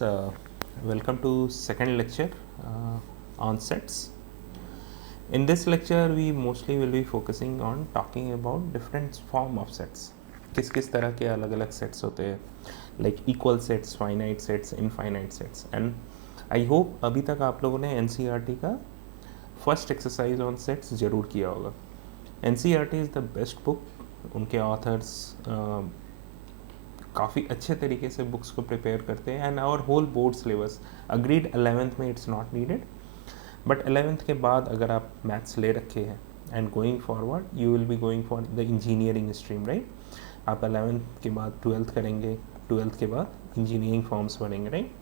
welcome to second lecture on sets. In this lecture, we mostly will be focusing on talking about different form of sets. किस तरह के अलग अलग sets होते हैं, like equal sets, finite sets, infinite sets. And I hope अभी तक आप लोगों ने NCERT का फर्स्ट एक्सरसाइज ऑन सेट्स ज़रूर किया होगा. NCERT is the best book. उनके ऑथर्स काफ़ी अच्छे तरीके से बुक्स को प्रिपेयर करते हैं. And our whole board syllabus agreed 11th में it's not needed, but 11th के बाद अगर आप मैथ्स ले रखे हैं and going forward you will be going for the engineering stream, right. आप 11th के बाद 12th करेंगे, 12th के बाद इंजीनियरिंग फॉर्म्स पढ़ेंगे, right.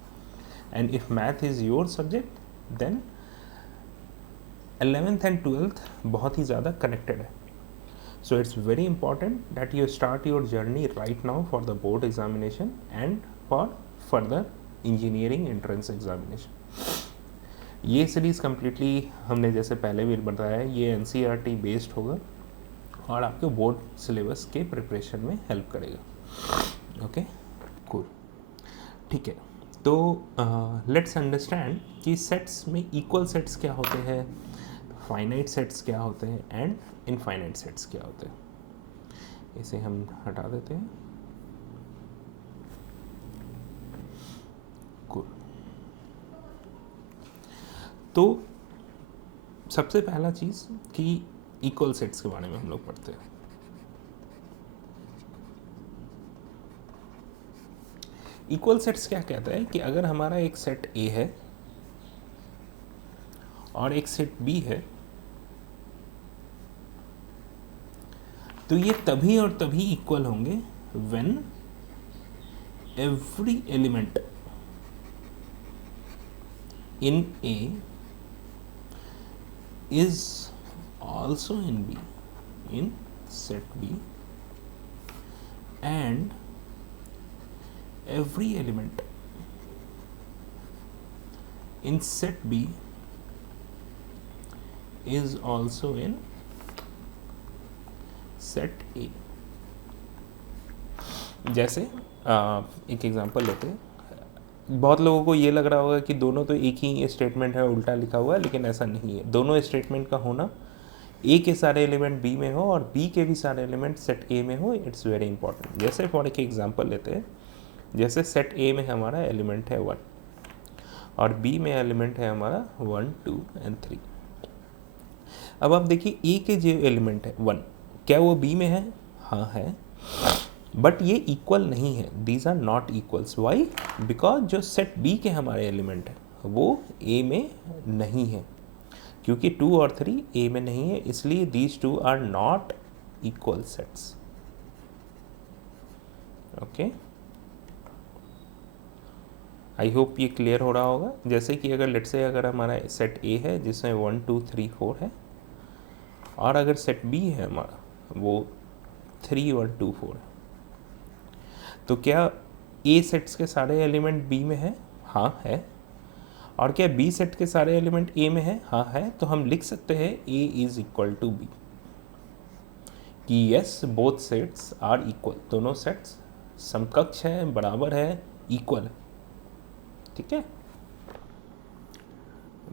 And if math is your subject then 11th and 12th बहुत ही ज़्यादा कनेक्टेड है. So it's very important that you start your journey right now for the board examination and for further engineering entrance examination. ये series completely हमने जैसे पहले भी बताया है, ये NCERT बेस्ड होगा और आपके बोर्ड सिलेबस के प्रिपरेशन में हेल्प करेगा. ओके, कूल, ठीक है. तो लेट्स अंडरस्टैंड कि सेट्स में इक्वल सेट्स क्या होते हैं, फाइनाइट सेट्स क्या होते हैं एंड इनफाइनाइट सेट्स क्या होते हैं. इसे हम हटा देते हैं. Cool. तो सबसे पहला चीज़ कि इक्वल सेट्स के बारे में हम लोग पढ़ते हैं. इक्वल सेट्स क्या कहता है कि अगर हमारा एक सेट ए है और एक सेट बी है, तो ये तभी और तभी इक्वल होंगे when every element in A is also in B, in set B, and every element in set B is also in set A. जैसे एक एग्जांपल लेते हैं. बहुत लोगों को ये लग रहा होगा कि दोनों तो एक ही स्टेटमेंट है, उल्टा लिखा हुआ है, लेकिन ऐसा नहीं है. दोनों स्टेटमेंट का होना, ए के सारे एलिमेंट बी में हो और बी के भी सारे एलिमेंट सेट ए में हो, इट्स वेरी इंपॉर्टेंट. जैसे फॉर एक एग्जांपल लेते हैं, जैसे सेट ए में हमारा एलिमेंट है 1 और बी में एलिमेंट है हमारा 1, 2 एंड 3. अब आप देखिए ए के जो एलिमेंट है 1, क्या वो बी में है? हाँ है, बट ये इक्वल नहीं है. These are not equals. Why? Because जो सेट बी के हमारे एलिमेंट है वो ए में नहीं है, क्योंकि 2 और 3 ए में नहीं है, इसलिए these two are not equal sets. Okay, I hope ये क्लियर हो रहा होगा. जैसे कि अगर लेट्स से अगर हमारा सेट ए है जिसमें 1, 2, 3, 4 है, और अगर सेट बी है हमारा वो 3, 1, 2, 4 है, तो क्या ए सेट्स के सारे एलिमेंट बी में है? हाँ है. और क्या बी सेट के सारे एलिमेंट ए में है? हाँ है. तो हम लिख सकते हैं A is equal to B, कि yes both sets are equal. दोनों सेट्स समकक्ष है, बराबर है, इक्वल है. ठीक है.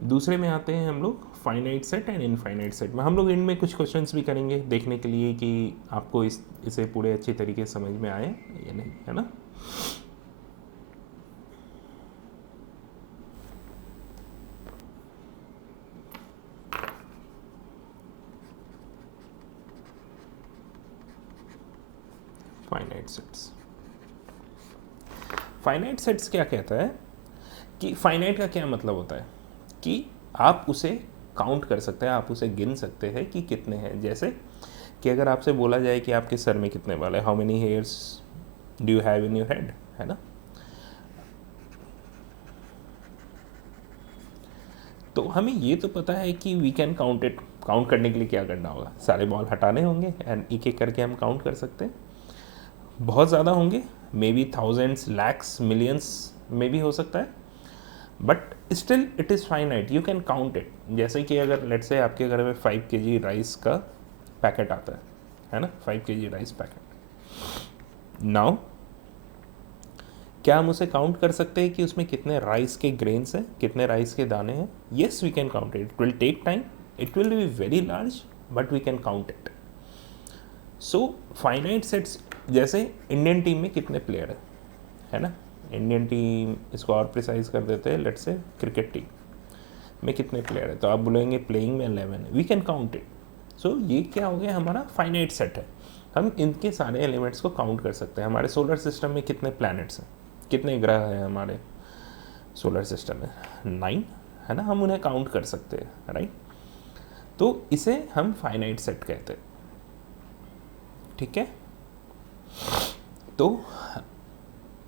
दूसरे में आते हैं हम लोग finite set and infinite set में. हम लोग इनमें कुछ क्वेश्चंस भी करेंगे देखने के लिए कि आपको इसे पूरे अच्छी तरीके से समझ में आए या नहीं, है ना. Finite sets. फाइनाइट सेट्स क्या कहता है कि फाइनाइट का क्या मतलब होता है कि आप उसे काउंट कर सकते हैं, आप उसे गिन सकते हैं कि कितने हैं. जैसे कि अगर आपसे बोला जाए कि आपके सर में कितने बाल है, how many hairs do you have in your head, है ना. तो हमें ये तो पता है कि we can count it. Count करने के लिए क्या करना होगा? सारे बॉल हटाने होंगे एंड एक एक करके हम काउंट कर सकते हैं. बहुत ज़्यादा होंगे, may be thousands, lakhs, millions में भी हो सकता है, but still it is finite, you can count it. जैसे कि अगर लेट्स से आपके घर में 5 kg राइस का पैकेट आता है ना, 5 kg राइस पैकेट. नाउ क्या हम उसे काउंट कर सकते हैं कि उसमें कितने राइस के ग्रेन्स हैं, कितने राइस के दाने हैं? Yes we can count it will take time, it will be very large, but we can count it. So finite sets, जैसे इंडियन टीम में कितने प्लेयर है ना, इंडियन टीम, इसको और प्रिसाइज कर देते हैं, लेट्स से क्रिकेट टीम में कितने प्लेयर है, तो आप बोलेंगे प्लेइंग में 11 है, वी कैन काउंट इट. सो ये क्या हो गया, हमारा फाइनाइट सेट है, हम इनके सारे एलिमेंट्स को काउंट कर सकते हैं. हमारे सोलर सिस्टम में कितने प्लैनेट्स हैं, कितने ग्रह हैं हमारे सोलर सिस्टम में? 9 है ना, हम उन्हें काउंट कर सकते हैं, राइट. तो इसे हम फाइनाइट सेट कहते हैं. ठीक है. तो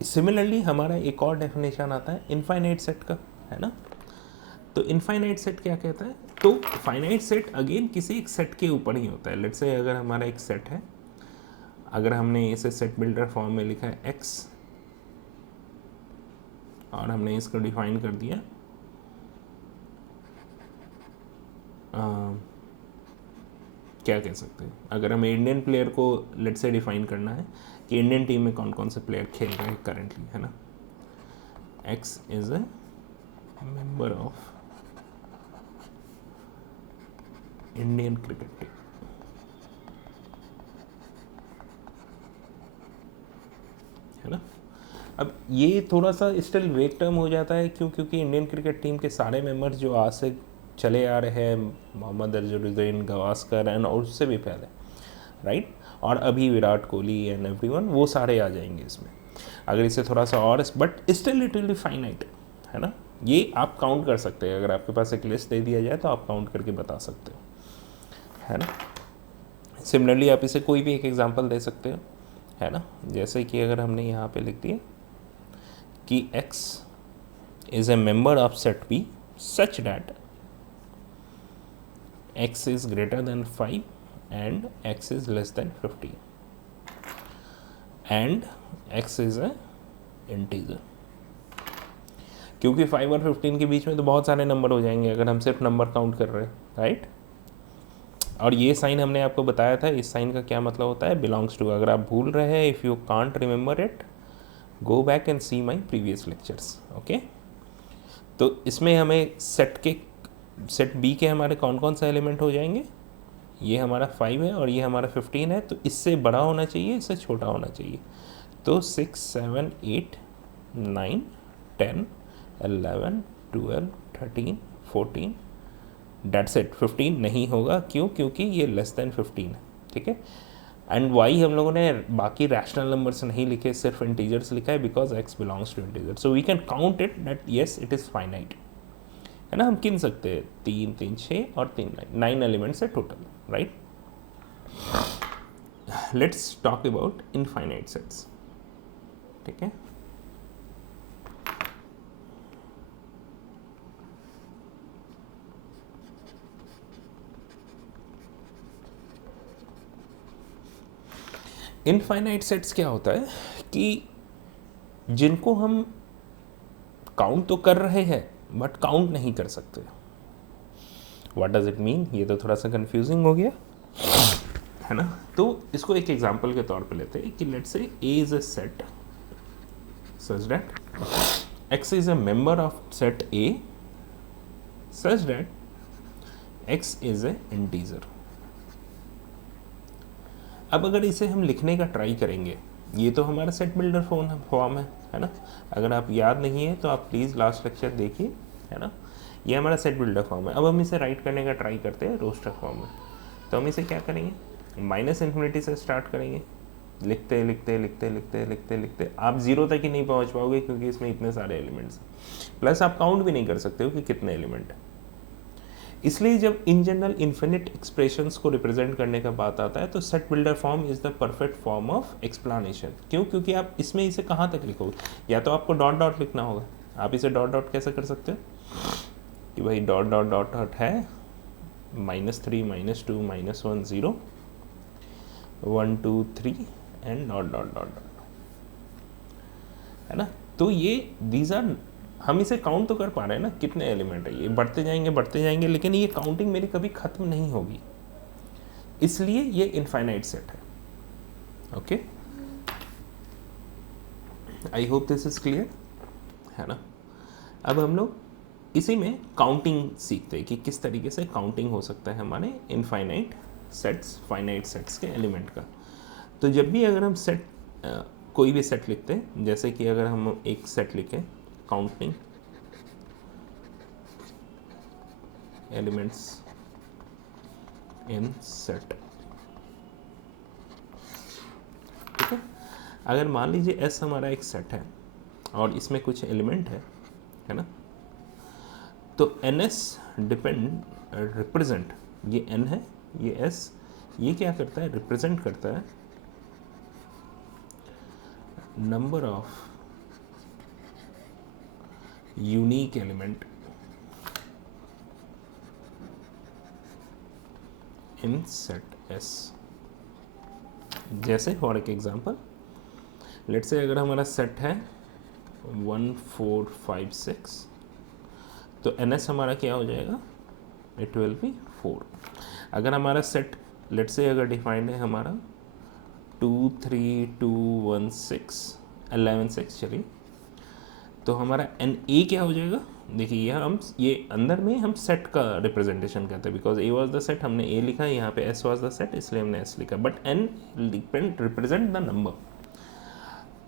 सिमिलरली हमारा एक और डेफिनेशन आता है इनफाइनाइट सेट का, है ना. तो इनफाइनाइट सेट क्या कहता है? तो फाइनाइट सेट अगेन किसी एक सेट के ऊपर ही होता है. लेट्स से अगर हमारा एक सेट है, अगर हमने इसे सेट बिल्डर फॉर्म में लिखा है x, और हमने इसको डिफाइन कर दिया क्या कह सकते हैं, अगर हमें इंडियन प्लेयर को लेट्स से डिफाइन करना है कि इंडियन टीम में कौन कौन से प्लेयर खेल रहे हैं करेंटली, है ना. x is a member of Indian cricket team, है ना. अब ये थोड़ा सा स्टिल वेग टर्म हो जाता है, क्यों? क्योंकि इंडियन क्रिकेट टीम के सारे मेंबर्स जो आज से चले आ रहे हैं, मोहम्मद अजहरुद्दीन, गवास्कर एंड, और उससे भी पहले, राइट, और अभी विराट कोहली एंड एवरीवन, वो सारे आ जाएंगे इसमें. अगर इसे थोड़ा सा और, but still it will be finite, है ना. ये आप काउंट कर सकते हैं, अगर आपके पास एक लिस्ट दे दिया जाए तो आप काउंट करके बता सकते हो, है ना. सिमिलरली आप इसे कोई भी एक एग्जांपल दे सकते हो, है ना. जैसे कि अगर हमने यहाँ पे लिख दिया कि x is a member of set B such that x is greater than 5 and x is less than 15 and x is a integer. क्योंकि 5 और 15 के बीच में तो बहुत सारे नंबर हो जाएंगे अगर हम सिर्फ नंबर काउंट कर रहे हैं, राइट. और ये साइन हमने आपको बताया था, इस साइन का क्या मतलब होता है, बिलोंग्स टू. अगर आप भूल रहे हैं, if you can't remember it, go back and see my previous lectures. Okay. तो इसमें हमें सेट बी के हमारे कौन कौन सा एलिमेंट हो जाएंगे, ये हमारा 5 है और ये हमारा 15 है, तो इससे बड़ा होना चाहिए, इससे छोटा होना चाहिए. तो 6, 7, 8, 9, 10, 11, 12, 13, 14, डेट्स इट. 15 नहीं होगा, क्यों? क्योंकि ये लेस देन 15 है, ठीक है. एंड वाई हम लोगों ने बाकी रैशनल नंबर्स नहीं लिखे, सिर्फ इंटीजर्स लिखा है, because x belongs to integer. So we can count it that yes it is finite, है ना. हम गिन सकते हैं 3, 3, 6 और 3, 9 एलिमेंट्स है total, right. Let's talk about infinite sets. ठीक है. इनफाइनाइट सेट्स क्या होता है कि जिनको हम काउंट तो कर रहे हैं बट काउंट नहीं कर सकते. What does it mean? ये तो थोड़ा सा कंफ्यूजिंग हो गया, है ना. तो इसको एक एग्जांपल के तौर पे लेते हैं कि let's say A is a set such that x is a member of set A such that x is a integer. अब अगर इसे हम लिखने का ट्राई करेंगे, ये तो हमारा सेट बिल्डर फॉर्म है ना. अगर आप याद नहीं है तो आप प्लीज़ लास्ट लेक्चर देखिए, है ना. ये हमारा सेट बिल्डर फॉर्म है. अब हम इसे राइट करने का ट्राई करते हैं रोस्टर फॉर्म में. तो हम इसे क्या करेंगे, -∞ से स्टार्ट करेंगे, लिखते लिखते लिखते लिखते लिखते लिखते आप 0 तक ही नहीं पहुंच पाओगे, क्योंकि इसमें इतने सारे एलिमेंट्स हैं. प्लस आप काउंट भी नहीं कर सकते हो कि कितने एलिमेंट हैं. इसलिए जब इन जनरल इन्फिनिट एक्सप्रेशंस को रिप्रेजेंट करने का बात आता है, तो set builder form is the perfect form of explanation. क्यों? क्योंकि आप इसमें इसे कहाँ तक लिखोगे, या तो आपको डॉट डॉट लिखना होगा. आप इसे डॉट डॉट कैसे कर सकते हो कि भाई डॉट डॉट डॉट डॉट है -3, -2, -1, 0, 1, 2, 3 and dot dot dot dot, है ना. तो ये दीज आर, हम इसे काउंट तो कर पा रहे हैं ना, कितने एलिमेंट है, ये बढ़ते जाएंगे, लेकिन ये काउंटिंग मेरी कभी ख़त्म नहीं होगी, इसलिए ये इनफाइनाइट सेट है. Okay. I hope this is clear, है ना। अब हम लोग इसी में काउंटिंग सीखते हैं कि किस तरीके से काउंटिंग हो सकता है हमारे इनफाइनाइट सेट्स, फाइनाइट सेट्स के एलिमेंट का। तो जब भी अगर हम सेट कोई भी सेट लिखते हैं, जैसे कि अगर हम एक सेट लिखें काउंटिंग एलिमेंट्स इन सेट, ठीक है। अगर मान लीजिए S हमारा एक सेट है और इसमें कुछ एलिमेंट है ना, तो NS रिप्रेजेंट, ये N है, ये S, ये क्या करता है, रिप्रेजेंट करता है number of unique element in set S। जैसे फॉर एक एग्जांपल, लेट्स से अगर हमारा सेट है 1 4 5 6, तो NS हमारा क्या हो जाएगा, इट विल बी 4। अगर हमारा सेट लेट्स से अगर डिफाइंड है हमारा 2 3 2 1 6 11 6, चलिए, तो हमारा NA क्या हो जाएगा, देखिए ये अंदर में हम सेट का रिप्रेजेंटेशन करते हैं, because A was the set, हमने A लिखा, यहाँ पे S वाज द सेट, इसलिए हमने S लिखा, but N represent the number.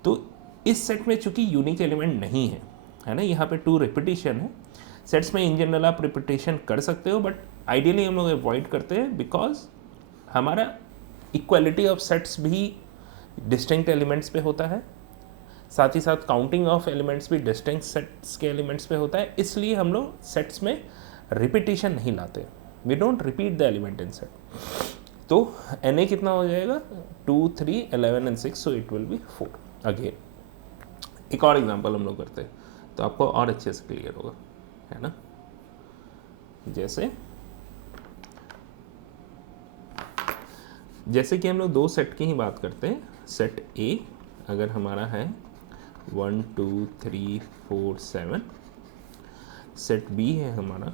तो इस सेट में चूंकि यूनिक एलिमेंट नहीं है ना, यहाँ पे 2 रिपीटिशन है। सेट्स में इन जनरल आप रिपीटेशन कर सकते हो, बट आइडियली हम लोग अवॉइड करते हैं, बिकॉज हमारा इक्वालिटी ऑफ सेट्स भी डिस्टिंक्ट एलिमेंट्स पे होता है, साथ ही साथ काउंटिंग ऑफ एलिमेंट्स भी डिस्टिंक्ट सेट्स के एलिमेंट्स पे होता है, इसलिए हम लोग सेट्स में रिपीटिशन नहीं लाते, we don't repeat the element in set. तो NA कितना हो जाएगा, 2 3 11 and 6, so it will be 4 again. एक और एग्जांपल हम लोग करते हैं तो आपको और अच्छे से क्लियर होगा, है ना। जैसे कि हम लोग 2 सेट की ही बात करते हैं। सेट A अगर हमारा है 1 2 3 4 7, सेट B है हमारा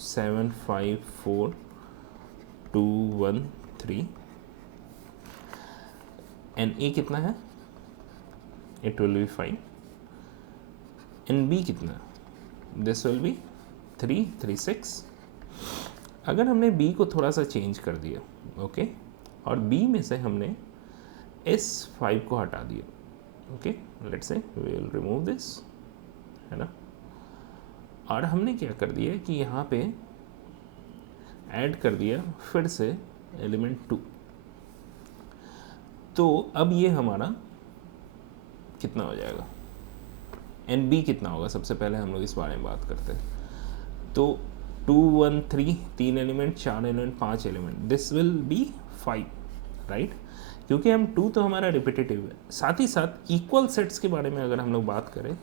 7 5 4 2 1 3, एंड A कितना है, it will B 5, and B कितना, दिस विल बी 3 3 6। अगर हमने B को थोड़ा सा चेंज कर दिया, ओके, और B में से हमने S5 को हटा दिया, okay, let's say we will remove this, है ना, और हमने क्या कर दिया कि यहाँ पे ऐड कर दिया फिर से एलिमेंट 2। तो अब ये हमारा कितना हो जाएगा, एंड B कितना होगा, सबसे पहले हम लोग इस बारे में बात करते हैं। तो 2 1 3, 3 element, 4 element, 5 element, this will be 5, right, क्योंकि हम 2 तो हमारा रिपीटेटिव है। साथ ही साथ इक्वल सेट्स के बारे में अगर हम लोग बात करें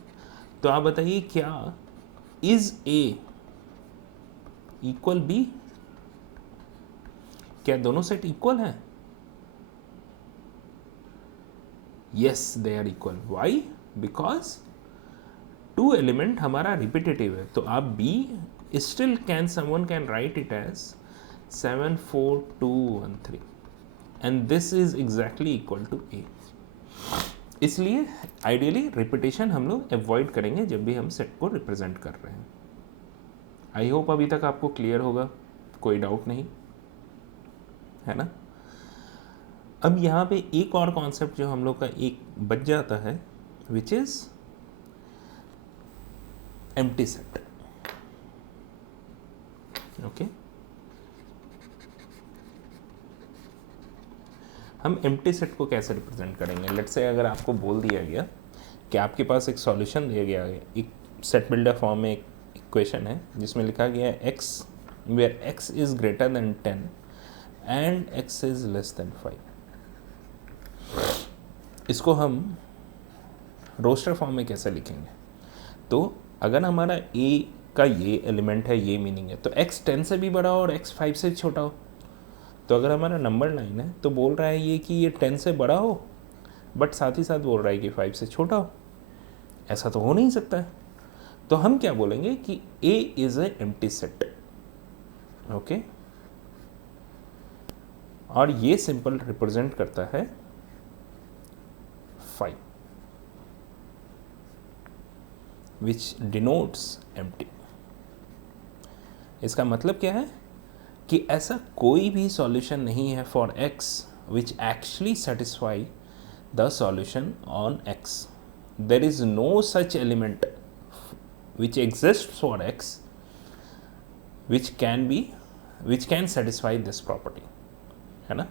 तो आप बताइए, क्या इज A इक्वल B, क्या दोनों सेट इक्वल हैं? Yes, they are equal. Why? Because 2 element हमारा रिपीटेटिव है, तो आप B still someone can write it as 7 4 2 1 3, and this is exactly equal to A। इसलिए आइडियली रिपीटेशन हम लोग अवॉइड करेंगे जब भी हम सेट को रिप्रेजेंट कर रहे हैं। आई होप अभी तक आपको क्लियर होगा, कोई डाउट नहीं, है ना। अब यहाँ पे एक और कॉन्सेप्ट जो हम लोग का एक बच जाता है, which is empty set, okay. हम एम्प्टी सेट को कैसे रिप्रेजेंट करेंगे, लेट्स से अगर आपको बोल दिया गया कि आपके पास एक सॉल्यूशन दिया गया है, एक सेट बिल्डर फॉर्म में एक इक्वेशन है जिसमें लिखा गया है x where x is greater than 10 and x is less than 5। इसको हम रोस्टर फॉर्म में कैसे लिखेंगे, तो अगर हमारा a का ये एलिमेंट है, ये मीनिंग है, तो x 10 से भी बड़ा हो और x 5 से छोटा हो। तो अगर हमारा नंबर लाइन है तो बोल रहा है ये कि ये 10 से बड़ा हो, बट साथ ही साथ बोल रहा है कि 5 से छोटा हो। ऐसा तो हो नहीं सकता है। तो हम क्या बोलेंगे कि A is a empty set, okay, और ये सिंपल रिप्रेजेंट करता है 5, विच डिनोट्स एम्प्टी। इसका मतलब क्या है कि ऐसा कोई भी सॉल्यूशन नहीं है for x which actually satisfy the solution on x। There is no such element which exist for x which can satisfy this property, है ना।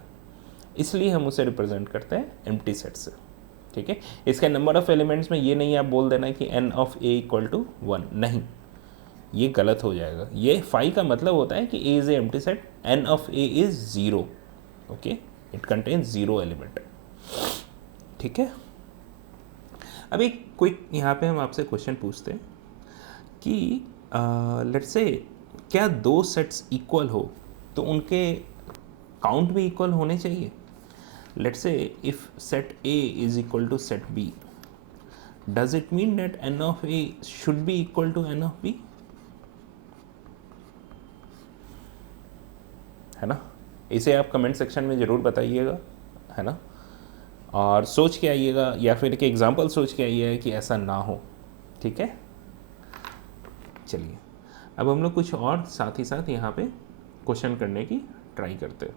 इसलिए हम उसे रिप्रेजेंट करते हैं एम्प्टी सेट से, ठीक है। इसके नंबर ऑफ एलिमेंट्स में ये नहीं आप बोल देना कि n of a equal to 1, नहीं, ये गलत हो जाएगा। ये फाई का मतलब होता है कि a is a empty set, n of a is 0, okay, it contains 0 element, ठीक है। अब एक क्विक यहाँ पे हम आपसे क्वेश्चन पूछते हैं कि लेट्स से क्या दो सेट्स इक्वल हो तो उनके काउंट भी इक्वल होने चाहिए। Let's say if set A is equal to set B, does it mean that n of A should be equal to n of B, है ना। इसे आप कमेंट सेक्शन में ज़रूर बताइएगा, है ना, और सोच के आइएगा या फिर एक एग्जांपल सोच के आइएगा कि ऐसा ना हो, ठीक है। चलिए अब हम लोग कुछ और साथ ही साथ यहाँ पे क्वेश्चन करने की ट्राई करते हैं,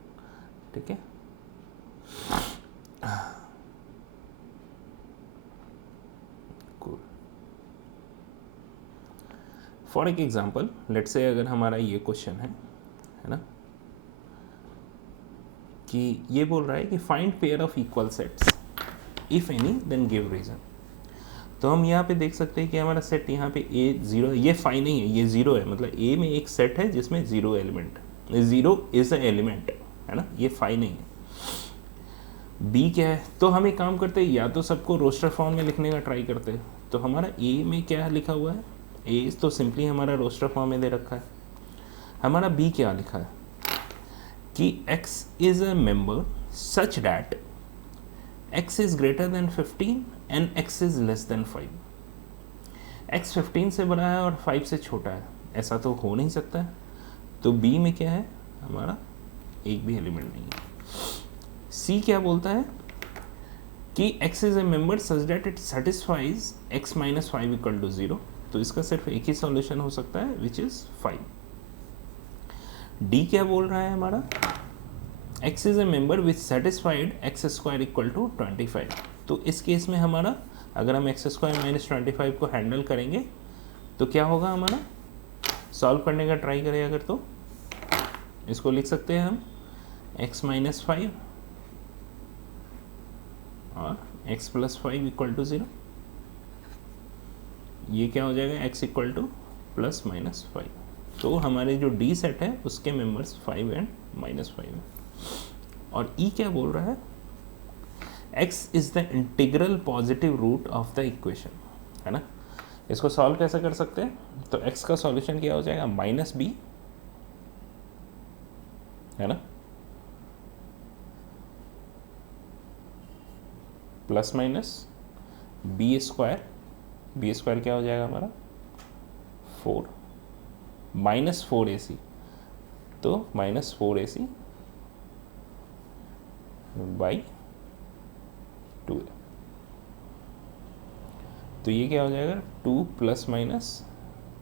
ठीक है। फॉर एक एग्जांपल लेट्स से अगर हमारा ये क्वेश्चन है ना, कि ये बोल रहा है कि find pair of equal sets, if any then give reason. तो हम यहाँ पे देख सकते हैं कि हमारा सेट यहाँ पे A 0 है, ये फाई नहीं है, ये 0 है, मतलब A में एक सेट है जिसमें 0 एलिमेंट, 0 इज अ एलिमेंट, है ना, ये फाई नहीं है। B क्या है, तो हम एक काम करते हैं, या तो सबको रोस्टर फॉर्म में लिखने का ट्राई करते हैं। तो हमारा A में क्या लिखा हुआ है, A तो सिंपली हमारा रोस्टर फॉर्म में दे रखा है। हमारा B क्या लिखा है कि x is a member such that x is greater then 15 and x is less than 5। x 15 से बड़ा है और 5 से छोटा है, ऐसा तो हो नहीं सकता है। तो B में क्या है, हमारा एक भी एलिमेंट नहीं है। C क्या बोलता है कि x is a member such that it satisfies x minus 5 equal to 0। तो इसका सिर्फ एक ही सॉल्यूशन हो सकता है विच इज 5। D क्या बोल रहा है हमारा, x is a member which satisfied x square equal to 25। तो इस केस में हमारा अगर हम x स्क्वायर माइनस 25 को हैंडल करेंगे तो क्या होगा, हमारा सॉल्व करने का ट्राई करें अगर, तो इसको लिख सकते हैं हम x माइनस 5 और x प्लस 5 इक्वल टू 0। ये क्या हो जाएगा, x equal two plus minus 5। तो हमारे जो D सेट है उसके मेंबर्स 5 एंड माइनस 5 है। और E क्या बोल रहा है, x is the integral positive root of the equation, है ना। इसको सॉल्व कैसे कर सकते हैं, तो x का सॉल्यूशन क्या हो जाएगा, माइनस b, है ना, प्लस माइनस बी स्क्वायर क्या हो जाएगा हमारा 4 माइनस 4ac, तो माइनस 4ac बाई 2। तो ये क्या हो जाएगा 2 प्लस माइनस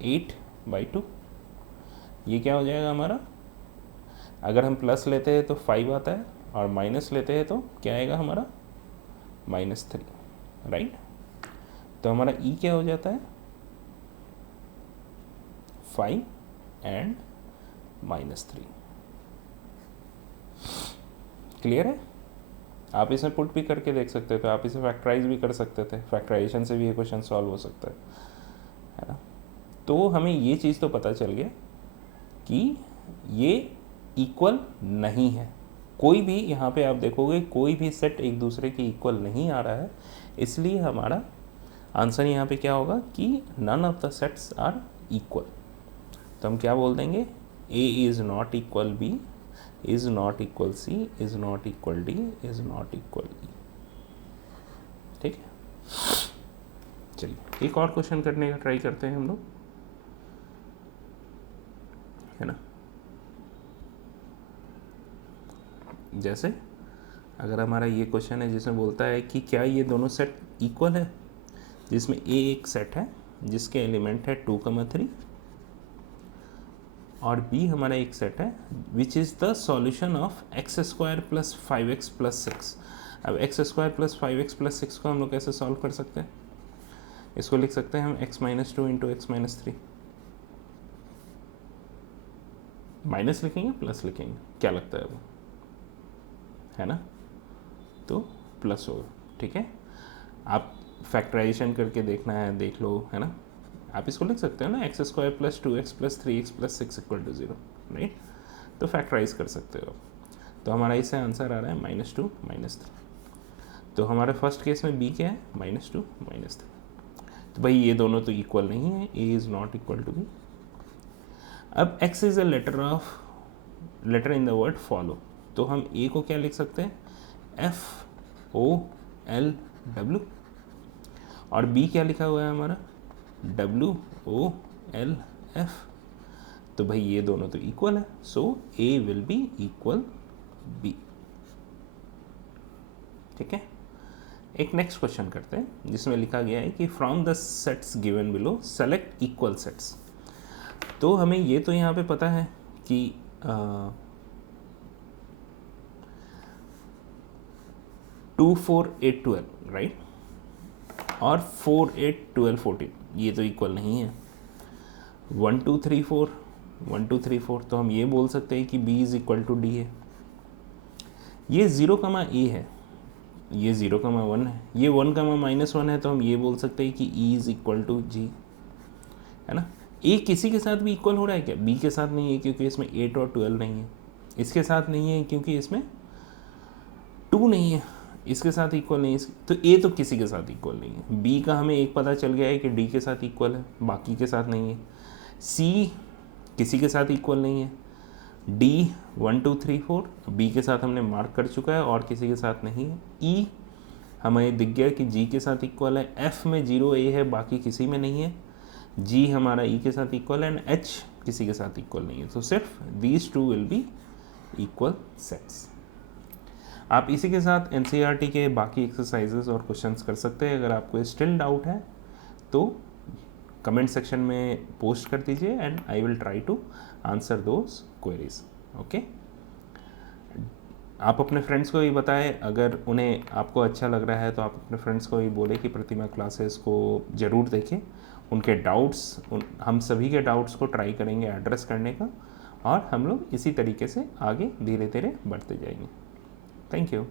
8 बाई 2। ये क्या हो जाएगा हमारा, अगर हम प्लस लेते हैं तो 5 आता है और माइनस लेते हैं तो क्या आएगा हमारा -3, राइट। तो हमारा E क्या हो जाता है 5 एंड -3। क्लियर है। आप इसे पुट भी करके देख सकते थे, आप इसे फैक्टराइज भी कर सकते थे, फैक्टराइजेशन से भी ये क्वेश्चन सॉल्व हो सकता है ना। तो हमें ये चीज़ तो पता चल गया कि ये इक्वल नहीं है। कोई भी यहाँ पे आप देखोगे कोई भी सेट एक दूसरे के इक्वल नहीं आ रहा है, इसलिए हमारा आंसर यहाँ पे क्या होगा कि none of the sets are equal. तो हम क्या बोल देंगे, A is not equal B, is not equal C, is not equal D, is not equal E। ठीक है, चलिए एक और क्वेश्चन करने का ट्राई करते हैं हम लोग, है ना। जैसे अगर हमारा ये क्वेश्चन है जिसमें बोलता है कि क्या ये दोनों सेट इक्वल है, जिसमें A एक सेट है जिसके एलिमेंट है 2,3 और बी हमारा एक सेट है which is the solution of x square plus 5x plus 6। अब x square plus 5x plus 6 को हम लोग कैसे सॉल्व कर सकते हैं? इसको लिख सकते हैं हम x-2 इंटू x-3। माइनस लिखेंगे प्लस लिखेंगे, क्या लगता है वो, है ना? तो प्लस होगा, ठीक है। आप फैक्टराइजेशन करके देखना है देख लो, है ना। आप इसको लिख सकते हो ना x square plus 2x plus 3x प्लस 6 इक्वल टू 0, राइट। तो फैक्टराइज कर सकते हो। तो हमारा इससे आंसर आ रहा है -2 -3। तो हमारे फर्स्ट केस में बी क्या है? -2 -3। तो भाई ये दोनों तो इक्वल नहीं है, a is not equal to B. अब x is a letter in the word follow, तो हम a को क्या लिख सकते हैं? FOLW। और b क्या लिखा हुआ है हमारा? WOLF। तो भाई ये दोनों तो इक्वल है, सो a will be equal b, ठीक है। एक नेक्स्ट क्वेश्चन करते हैं जिसमें लिखा गया है कि from the sets given below select equal sets. तो हमें ये तो यहाँ पे पता है कि 2 4 8 12, राइट, और 4 8 12 14 ये तो इक्वल नहीं है। 1 2 3 4 1 2 3 4, तो हम ये बोल सकते हैं कि b is equal to D है। ये 0, a है, ये 0, 1 है, ये 1, -1 है, तो हम ये बोल सकते हैं कि e is equal to g, है ना। a किसी के साथ भी इक्वल हो रहा है क्या? b के साथ नहीं है क्योंकि इसमें 8 और 12 नहीं है, इसके साथ नहीं है क्योंकि इसमें 2 नहीं है, इसके साथ इक्वल नहीं है, तो a तो किसी के साथ इक्वल नहीं है। b का हमें एक पता चल गया है कि d के साथ इक्वल है, बाकी के साथ नहीं है। c किसी के साथ इक्वल नहीं है। d 1 2 3 4 b के साथ हमने मार्क कर चुका है और किसी के साथ नहीं है। e हमें दिख गया कि g के साथ इक्वल है। f में 0 a है, बाकी किसी में नहीं है। g हमारा e के साथ इक्वल है एंड h किसी के साथ इक्वल नहीं है। तो सिर्फ these two will be equal sets. आप इसी के साथ NCERT के बाकी एक्सरसाइजेस और क्वेश्चंस कर सकते हैं। अगर आपको स्टिल डाउट है तो कमेंट सेक्शन में पोस्ट कर दीजिए and I will try to answer those queries, okay. आप अपने फ्रेंड्स को ही बताएं, अगर उन्हें आपको अच्छा लग रहा है तो आप अपने फ्रेंड्स को ही बोले कि प्रतिमा क्लासेस को ज़रूर देखें। उनके डाउट्स, हम सभी के डाउट्स को ट्राई करेंगे एड्रेस करने का, और हम लोग इसी तरीके से आगे धीरे धीरे बढ़ते जाएंगे। Thank you.